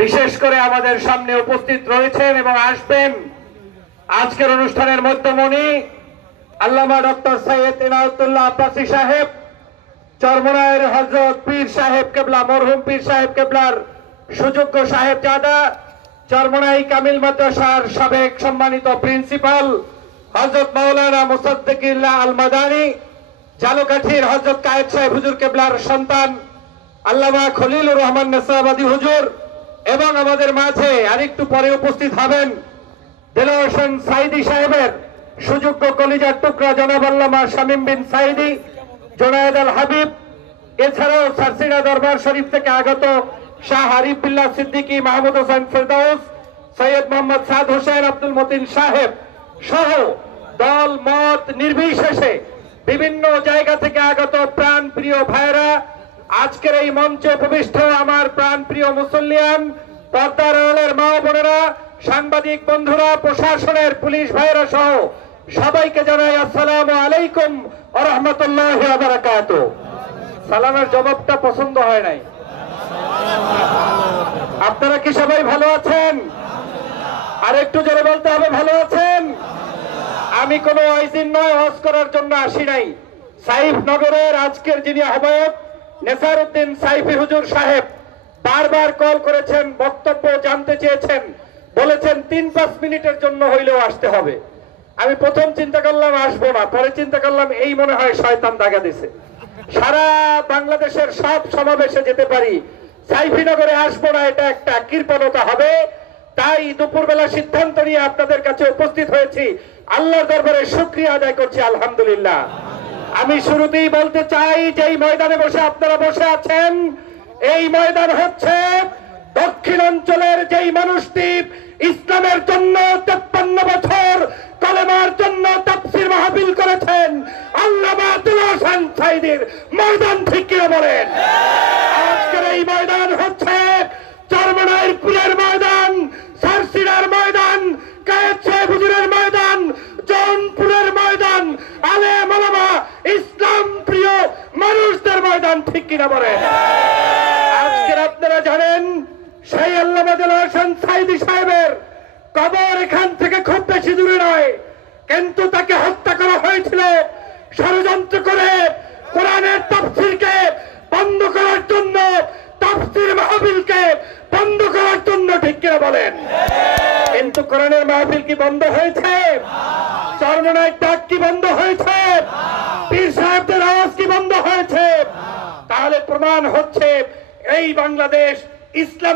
বিশেষ করে আমাদের সামনে উপস্থিত রয়েছেন এবং আসবেন আজকের অনুষ্ঠানের মধ্যমণি আল্লামা ডক্টর সৈয়দ ইনায়েতুল্লাহ আব্বাসী সাহেব, চরমোনাইয়ের হযরত পীর সাহেব কেবলা, মরহুম পীর সাহেব কেবলার সুযোগ্য সাহেবজাদা, চরমোনাই কামিল মাদ্রাসার সাবেক সম্মানিত প্রিন্সিপাল হযরত মাওলানা মুসাদ্দিকুল্লাহ আল মাদানী, ঝালকাঠির হযরত কায়েদ সাহেব হুজুর কেবলার সন্তান আল্লামা খলিলুর রহমান নেসাবাদী হুজুর, এবং আমাদের মাঝে আরেকটু পরে উপস্থিত হবেন দেলোয়ার হোসেন সাইদি সাহেবের সুযোগ্য কলিজার টুকরা জনাব আল্লামা শামীম বিন সাইদি, জোনায়েদ আল হাবিব, এছাড়াও সারসিনা দরবার শরীফ থেকে আগত শাহ আরিফ বিল্লাহ সিদ্দিকী, মাহমুদ হোসেন ফেরদাউস, সৈয়দ মোহাম্মদ সাদ হোসেন, আব্দুল মতিন সাহেব সহ দল মত নির্বিশেষে বিভিন্ন জায়গা থেকে আগত প্রাণ প্রিয় ভাইরা, আজকের এই মঞ্চে উপবিষ্ট আমার প্রাণ প্রিয় মুসল্লিয়ান, পর্দার আড়ালের মা বোনেরা, সাংবাদিক বন্ধুরা, প্রশাসনের পুলিশ ভাইরা সহ সবাইকে জানাই আসসালামু আলাইকুম ওয়া রাহমাতুল্লাহি ওয়া বারাকাতুহু। সালামের জবাবটা পছন্দ হয় নাই। আপনারা কি সবাই ভালো আছেন? আর একটু জোরে বলতে হবে, ভালো আছেন? আমি কোনো ওয়াইজিন নয়, হজ করার জন্য আসি নাই। সাইফ নগরের আজকের যিনি আহ্বায়ক নেসারউদ্দিন সাইফি হুজুর সাহেব বারবার কল করেছেন, বক্তব্য জানতে চেয়েছেন, বলেছেন ৩-৫ মিনিটের জন্য হইলেও আসতে হবে। আমি প্রথম চিন্তা করলাম আসবো না, পরে চিন্তা করলাম এই মনে হয় শয়তান দাগা দিছে, সারা বাংলাদেশের সব সমাবেশে যেতে পারি, সাইফিনগরে আসবো না, এটা একটা কৃপণতা হবে। তাই দুপুরবেলা সিদ্ধান্ত নিয়ে আপনাদের কাছে উপস্থিত হয়েছি। আল্লাহর দরবারে শুকরিয়া আদায় করছি, আলহামদুলিল্লাহ। আমি শুরুতেই বলতে চাই যে এই ময়দানে বসে আপনারা বসে আছেন, এই ময়দান হচ্ছে দক্ষিণাঞ্চলের যেই মানুষটি ইসলামের জন্য 53 বছর কলেমার জন্য তাফসীর মাহফিল করেছেন, আল্লামা দেলোয়ার হোসেন সাইদির ময়দান, ঠিক কিনা বলেন? আজকের এই ময়দান হচ্ছে চরমোনাইয়ের পীরের ময়দান, সারসিনার ময়দান, কায়েদ সাহেব হুজুরের ময়দান, জৌনপুরের ময়দান, আলেম ওলামা ইসলাম প্রিয় মানুষদের ময়দান, ঠিক কিনা বলেন? আজকের আপনারা জানেন সেই আল্লামা দেলোয়ার হোসেন সাইদি সাহেবের কবর এখান থেকে খুব বেশি দূরে নয়, কিন্তু তাকে হত্যা করা হয়েছিল ষড়যন্ত্র করে কোরআনের তাফসীরকে বন্ধ করার জন্য, তাফসীর মাহফিলকে বন্ধ করার জন্য, ঠিক কিনা বলেন? কিন্তু কোরআনের মাহফিল কি বন্ধ হয়েছে? চরমোনাইয়ের ডাক কি বন্ধ হয়েছে? পীর সাহেবদের আওয়াজ কি বন্ধ হয়েছে? তাহলে প্রমাণ হচ্ছে এই বাংলাদেশ ইসলাম